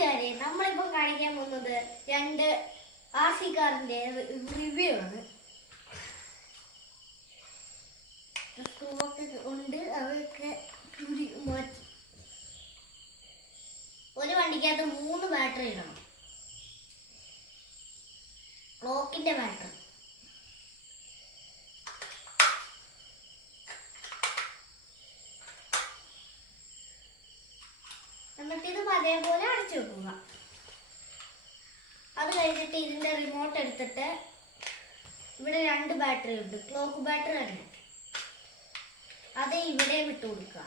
കൂട്ടുകാരെ, നമ്മളിപ്പോൾ കാണിക്കാൻ പോകുന്നത് 2 RC കാറിന്റെ റിവ്യൂ ആണ്. സ്ക്രൂവൊക്കെ ഉണ്ട്, അതൊക്കെ മാറ്റി. ഒരു വണ്ടിക്കകത്ത് 3 ബാറ്ററി ഇടണം. ക്ലോക്കിന്റെ ബാറ്ററി. എന്നിട്ട് ഇത് അതേപോലെ അടച്ചു വെക്കുക. അത് കഴിഞ്ഞിട്ട് ഇതിന്റെ റിമോട്ട് എടുത്തിട്ട് ഇവിടെ 2 ബാറ്ററി ഉണ്ട്, ക്ലോക്ക് ബാറ്ററി തന്നെ. അത് ഇവിടെ വിട്ടു കൊടുക്കുക.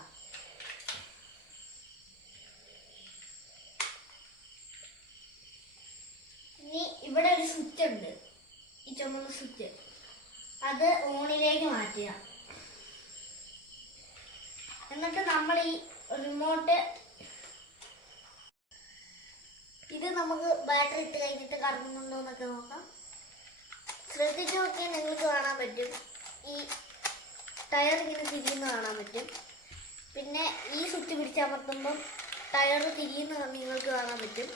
ഇനി ഇവിടെ ഒരു സ്വിച്ച് ഉണ്ട്, ഈ ചുമന്ന സ്വിച്ച്. അത് ഓണിലേക്ക് മാറ്റുക. എന്നിട്ട് നമ്മൾ ഈ റിമോട്ട് ഇത് നമുക്ക് ബാറ്ററി ഇട്ട് കഴിഞ്ഞിട്ട് കറങ്ങുന്നുണ്ടോ എന്നൊക്കെ നോക്കാം. ശ്രദ്ധിച്ചു നോക്കിയാൽ നിങ്ങൾക്ക് കാണാൻ പറ്റും, ഈ ടയർ ഇങ്ങനെ തിരിയുന്ന കാണാൻ പറ്റും. പിന്നെ ഈ സ്വിച്ച് പിടിച്ചമർത്തുമ്പം ടയർ തിരിയുന്ന നിങ്ങൾക്ക് കാണാൻ പറ്റും.